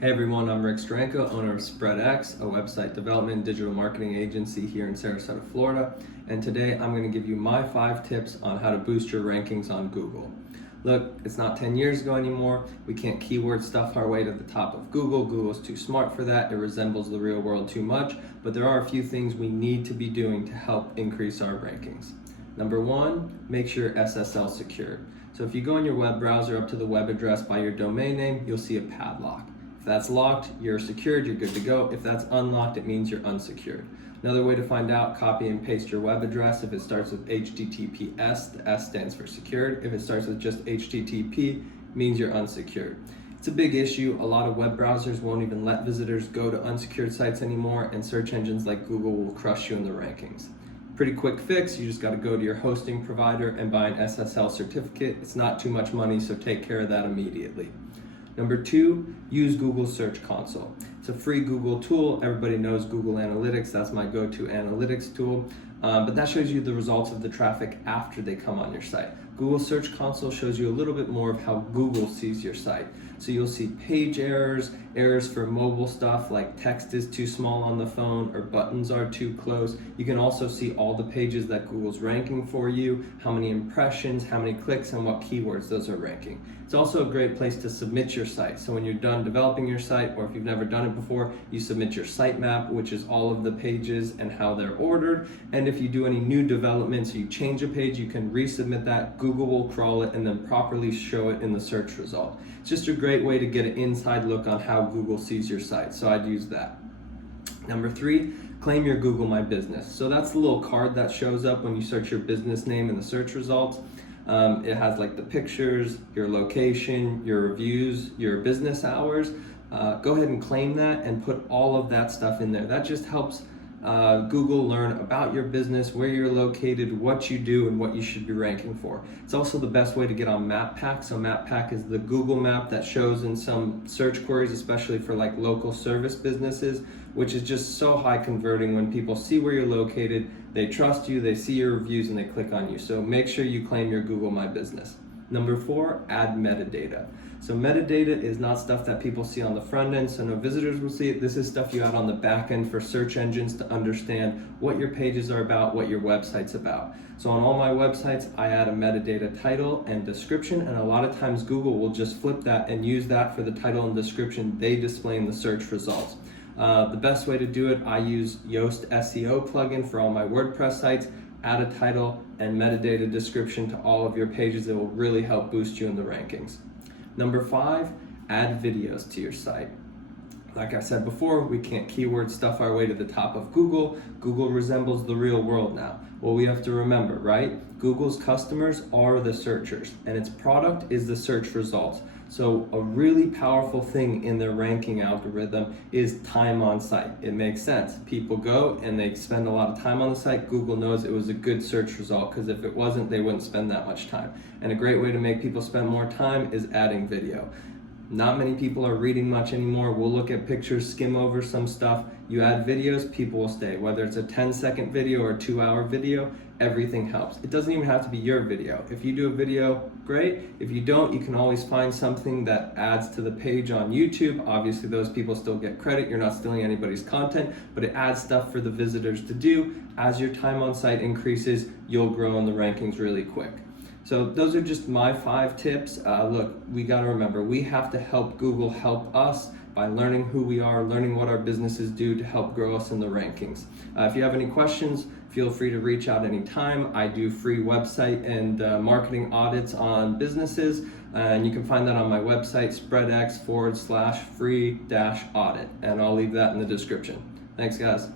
Hey everyone, I'm Rick Stranko, owner of SpreadX, a website development and digital marketing agency here in Sarasota, Florida. And today I'm going to give you my 5 tips on how to boost your rankings on Google. Look, it's not 10 years ago anymore. We can't keyword stuff our way to the top of Google. Google's too smart for that. It resembles the real world too much. But there are a few things we need to be doing to help increase our rankings. Number 1, make sure SSL secured. So if you go in your web browser up to the web address by your domain name, you'll see a padlock. If that's locked, you're secured, you're good to go. If that's unlocked, it means you're unsecured. Another way to find out, copy and paste your web address. If it starts with HTTPS, the S stands for secured. If it starts with just HTTP, it means you're unsecured. It's a big issue. A lot of web browsers won't even let visitors go to unsecured sites anymore, and search engines like Google will crush you in the rankings. Pretty quick fix, you just got to go to your hosting provider and buy an SSL certificate. It's not too much money, so take care of that immediately. Number 2, use Google Search Console. It's a free Google tool. Everybody knows Google Analytics. That's my go-to analytics tool. But that shows you the results of the traffic after they come on your site. Google Search Console shows you a little bit more of how Google sees your site. So you'll see page errors, errors for mobile stuff like text is too small on the phone or buttons are too close. You can also see all the pages that Google's ranking for you, how many impressions, how many clicks, and what keywords those are ranking. It's also a great place to submit your site. So when you're done developing your site, or if you've never done it before, you submit your sitemap, which is all of the pages and how they're ordered. And if you do any new developments, you change a page, you can resubmit that. Google will crawl it and then properly show it in the search result. It's just a great way to get an inside look on how Google sees your site, so I'd use that. Number 3, claim your Google My Business. So that's the little card that shows up when you search your business name in the search results. It has like the pictures, your location, your reviews, your business hours. Go ahead and claim that and put all of that stuff in there. That just helps Google learn about your business, where you're located, what you do, and what you should be ranking for. It's also the best way to get on MapPack. So MapPack is the Google map that shows in some search queries, especially for like local service businesses, which is just so high converting. When people see where you're located, they trust you, they see your reviews, and they click on you. So make sure you claim your Google My Business. Number 4, add metadata. So metadata is not stuff that people see on the front end, so no visitors will see it. This is stuff you add on the back end for search engines to understand what your pages are about, what your website's about. So on all my websites, I add a metadata title and description, and a lot of times Google will just flip that and use that for the title and description they display in the search results. The best way to do it, I use Yoast SEO plugin for all my WordPress sites. Add a title and metadata description to all of your pages. It will really help boost you in the rankings. Number 5, add videos to your site. Like I said before, we can't keyword stuff our way to the top of Google. Google resembles the real world now. Well, we have to remember, right? Google's customers are the searchers, and its product is the search results. So a really powerful thing in their ranking algorithm is time on site. It makes sense. People go and they spend a lot of time on the site. Google knows it was a good search result, because if it wasn't, they wouldn't spend that much time. And a great way to make people spend more time is adding video. Not many people are reading much anymore. We'll look at pictures, skim over some stuff. You add videos, people will stay. Whether it's a 10-second video or a 2-hour video, everything helps. It doesn't even have to be your video. If you do a video, great. If you don't, you can always find something that adds to the page on YouTube. Obviously, those people still get credit. You're not stealing anybody's content, but it adds stuff for the visitors to do. As your time on site increases, you'll grow in the rankings really quick. So those are just my 5 tips. Look, we got to remember, we have to help Google help us by learning who we are, learning what our businesses do to help grow us in the rankings. If you have any questions, feel free to reach out anytime. I do free website and marketing audits on businesses, and you can find that on my website, SpreadX /free-audit, and I'll leave that in the description. Thanks, guys.